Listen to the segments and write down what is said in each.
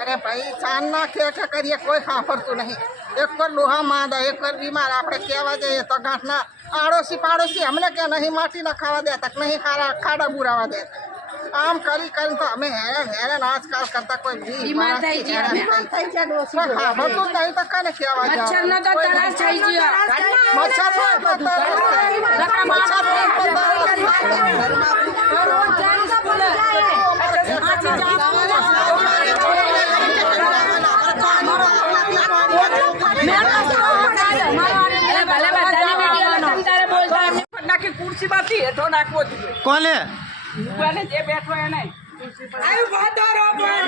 अरे भाई चांद ना खे करिए कोई साफरतु नहीं। एक पर लोहा मांदा एक पर बीमार आपने कहवा जाइए तो गांठना आड़ोसी पाड़ोसी हमने क्या नहीं माटी ना खावा दे तक नहीं खाड़ा बुरावा दे आम करी करी तो हमें हैरान आजकल करता कोई बीमार થઈ ગયા साफरतु नहीं तो कहने कहवा जाओ મચ્છર ન તો તરાસ થઈ ગયો मच्छर कुर्सी बाती हेठो नाखવો જોઈએ કોને ઉભાને જે બેઠો એને આય વાતો રોબન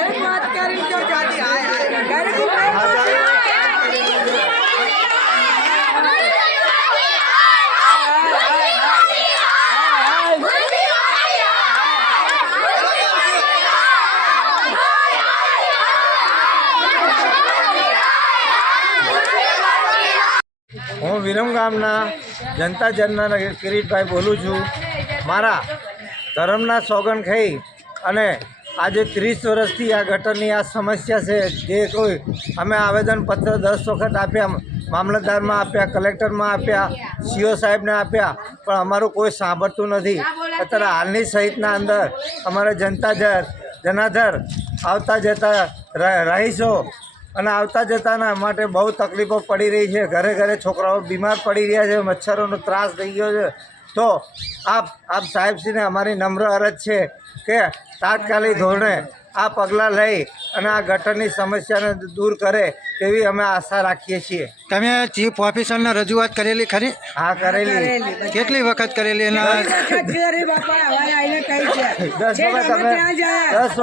એ વાત કરી જો જાતી આય ઘરે હું વિરમગામના જનતા જનના કિરીટભાઈ બોલું છું। મારા ધર્મના સોગન ખાઈ અને આજે 30 વર્ષથી આ ગટરની આ સમસ્યા છે। જે કોઈ અમે આવેદનપત્ર 10 વખત આપ્યા, મામલતદારમાં આપ્યા, કલેક્ટરમાં આપ્યા, સીઓ સાહેબને આપ્યા, પણ અમારું કોઈ સાંભળતું નથી। અત્યારે હાલની સહિતના અંદર અમારે જનાધર આવતા જતા રહીશો અને આવતા જતાના માટે બહુ તકલીફો પડી રહી છે। ઘરે ઘરે છોકરાઓ બીમાર પડી રહ્યા છે, મચ્છરોનો ત્રાસ થઈ ગયો છે। તો આપ સાહેબશ્રીને અમારી નમ્ર અરજ છે કે તાત્કાલિક ધોરણે આ પગલાં લઈ અને આ ગટરની સમસ્યાને દૂર કરે તેવી અમે આશા રાખીએ છીએ। તમે ચીફ ઓફિસરને રજૂઆત કરેલી ખરી? હા, કરેલી। કેટલી વખત કરેલી? 10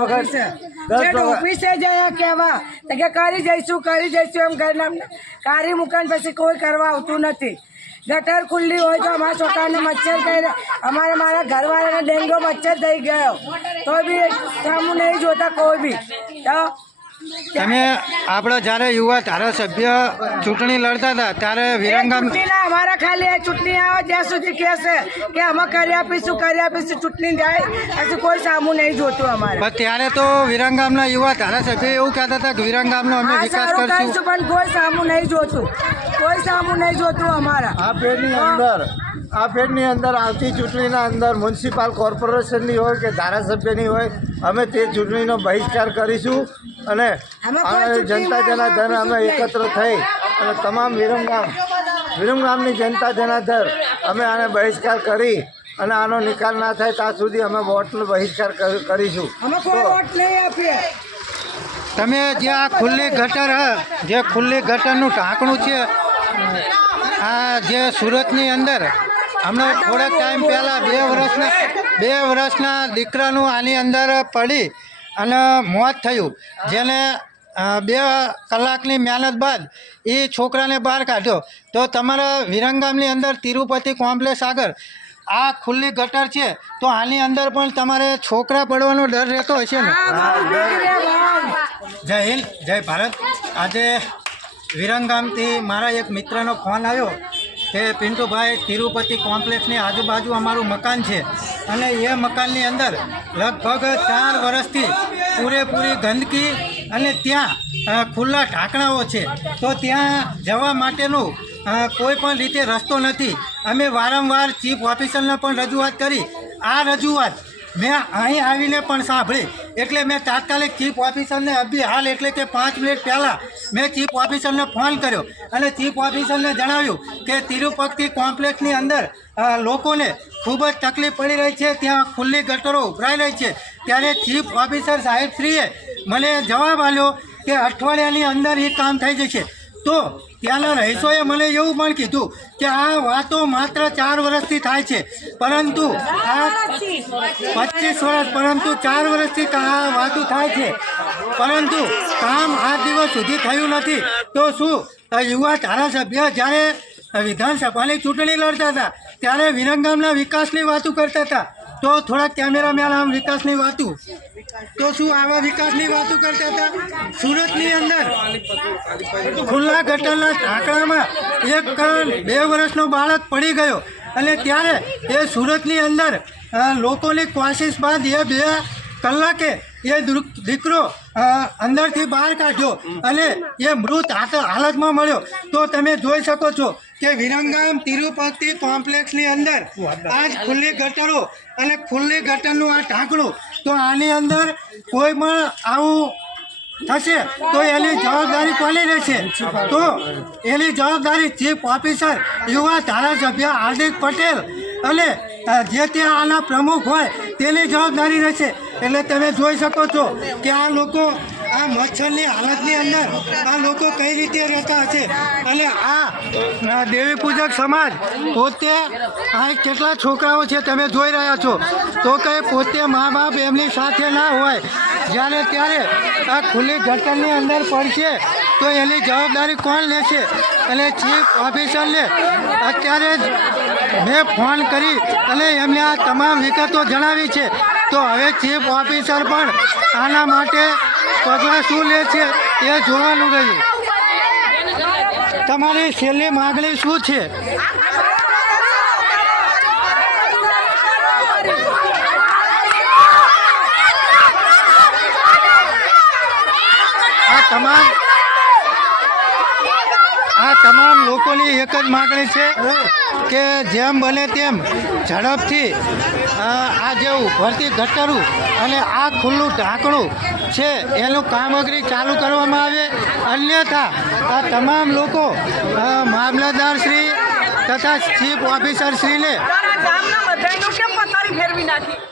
વખત ઓફિસે જયા કેવા કે કરી જઈશું એમ કરીને કારી મુકાન પછી કોઈ કરવા આવતું નથી। ગટર ખુલ્લી હોય તો અમારા છોકરાને મચ્છર કરી મારા ઘરવાળાને ડેન્ગ્યુ મચ્છર થઈ ગયો તો બી સામું નહીં જોતા કોઈ બી। તો તમે આપણે જ્યારે યુવા ધારાસભ્ય ચૂંટણી લડતા હતા ત્યારે વિરમગામ અમારા ખાલી ચૂંટણી આવે ત્યાં સુધી કહેશે કે અમે કરી આપીશું ચૂંટણી જાય હજી કોઈ સામું નહીં જોતું અમારે। પણ ત્યારે તો વિરમગામના યુવા ધારાસભ્ય એવું કહેતા હતા કે વિરમગામનો અમે વિકાસ કરશું, પણ કોઈ સામું નહીં જોતું અમારા। આ ફેરની અંદર આવતી ચૂંટણીના અંદર મ્યુનિસિપલ કોર્પોરેશનની હોય કે ધારાસભ્યની હોય, અમે તે ચૂંટણીનો બહિષ્કાર કરીશું અને જનતા જનાર્દન અમે એકત્ર થઈ અને તમામ વિરમગામની જનતા જનાર્દન અમે આને બહિષ્કાર કરી અને આનો નિકાલ ના થાય ત્યાં સુધી અમે વોટનો બહિષ્કાર કરીશું। તમે જે આ ખુલ્લી ગટરનું ઢાંકણું છે, આ જે સુરતની અંદર હમણાં થોડાક ટાઈમ પહેલાં 2 વર્ષના દીકરાનું આની અંદર પડી અને મોત થયું, જેને 2 કલાકની મહેનત બાદ એ છોકરાને બહાર કાઢ્યો। તો તમારા વિરમગામની અંદર તિરુપતિ કોમ્પ્લેક્સ આગળ આ ખુલ્લી ગટર છે, તો આની અંદર પણ તમારે છોકરા પડવાનો ડર રહેતો હશે ને? જય હિન્દ, જય ભારત। આજે વિરમગામથી મારા એક મિત્રનો ફોન આવ્યો કે પિન્ટુભાઈ, તિરુપતિ કોમ્પ્લેક્સની આજુબાજુ અમારું મકાન છે અને એ મકાનની અંદર લગભગ 4 વર્ષથી પૂરેપૂરી ગંદકી અને ત્યાં ખુલ્લા ઢાંકણાઓ છે, તો ત્યાં જવા માટેનું કોઈ પણ રીતે રસ્તો નથી। અમે વારંવાર ચીફ ઓફિસરને પણ રજૂઆત કરી। આ રજૂઆત મેં અહીં આવીને પણ સાંભળી, એટલે મેં તાત્કાલિક ચીફ ઓફિસરને હાલ એટલે કે 5 મિનિટ પહેલાં મેં ચીફ ઓફિસરને ફોન કર્યો અને ચીફ ઓફિસરને જણાવ્યું કે તિરુપતિ કોમ્પ્લેક્સની અંદર લોકોને ખૂબ જ તકલીફ પડી રહી છે, ત્યાં ખુલ્લી ગટરો ઉભરાઈ રહી છે। ત્યારે ચીફ ઓફિસર સાહેબશ્રીએ મને જવાબ આપ્યો કે અઠવાડિયાની અંદર એ કામ થઈ જશે। તો ત્યાંના રહીશોએ મને એવું પણ કીધું કે આ વાતો માત્ર 4 વર્ષથી થાય છે, પરંતુ આ 25 વર્ષ, પરંતુ 4 વર્ષથી આ વાતો થાય છે, પરંતુ કામ આ દિવસ સુધી થયું નથી। તો શું યુવા ધારાસભ્ય જ્યારે વિધાનસભાની ચૂંટણી લડતા હતા ત્યારે વિરમગામના વિકાસની વાતો કરતા હતા, તો થોડાક કેમેરામેન આમ વિકાસની વાતો, તો શું આવા વિકાસની વાતો કરતા હતા? સુરતની અંદર ખુલ્લા ગટરના ઢાંકણામાં 2 વર્ષનો બાળક પડી ગયો અને ત્યારે એ સુરતની અંદર લોકોની કોશિશ બાદ એ 2 કલાકે એ દીકરો અંદરથી બહાર કાઢ્યો અને એ મૃત હાલતમાં મળ્યો. તો તમે જોઈ શકો છો કે વિરંગામ તિરુપતિ કોમ્પ્લેક્સની અંદર આજ ખુલ્લી ગટરો અને ખુલ્લી ગટરનું આ ઢાંકણું, તો આની અંદર કોઈ પણ આવું થશે તો એની જવાબદારી કોની રહેશે? તો એની જવાબદારી ચીફ ઓફિસર યુવા ધારાસભ્ય હાર્દિક પટેલ અને જે તે આના પ્રમુખ હોય તેની જવાબદારી રહેશે. એટલે તમે જોઈ શકો છો કે આ લોકો આ મચ્છરની હાલતની અંદર આ લોકો કઈ રીતે રહેતા હશે. અને આ દેવી પૂજક સમાજ પોતે આ કેટલા છોકરાઓ છે તમે જોઈ રહ્યા છો, તો કંઈ પોતે મા બાપ એમની સાથે ના હોય, જ્યારે ત્યારે આ ખુલ્લી ગટરની અંદર પડશે તો એની જવાબદારી કોણ લેશે? અને ચીફ ઓફિસરને અત્યારે જ મેં ફોન કરી અને એમને આ તમામ વિગતો જણાવી છે. તો હવે ચીફ ઓફિસર પણ આના માટે પગલાં શું લે છે એ જોવાનું રહ્યું. તમારી છેલ્લી માગણી શું છે? આ તમામ લોકોની એક જ માગણી છે કે જેમ બને તેમ ઝડપથી આ જે ઉભરતી ગટરું અને આ ખુલ્લું ઢાંકણું છે એનું કામગીરી ચાલુ કરવામાં આવે. અન્યથા આ તમામ લોકો મામલતદાર શ્રી તથા ચીફ ઓફિસર શ્રીને